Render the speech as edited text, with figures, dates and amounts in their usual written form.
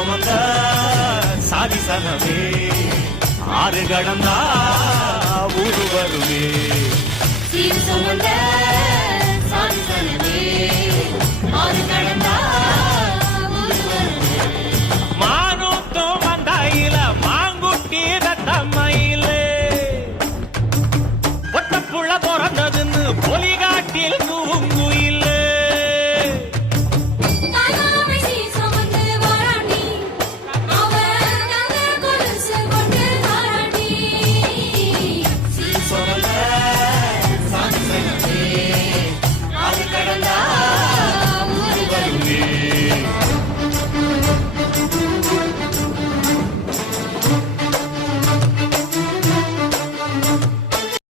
சுமந்த சாதிசனமே ஆறு கடந்தா ஊரு வருமே சீர் சுமந்த சாதிசனமே ஆறு கடந்தா ஊரு வருமே மானூத்தும் மந்தாயில மாங்குட்டி தத்தம்மையில ஒட்டப்புள்ள பிறந்ததுன்னு பொலிகாட்டில் தூங்குயில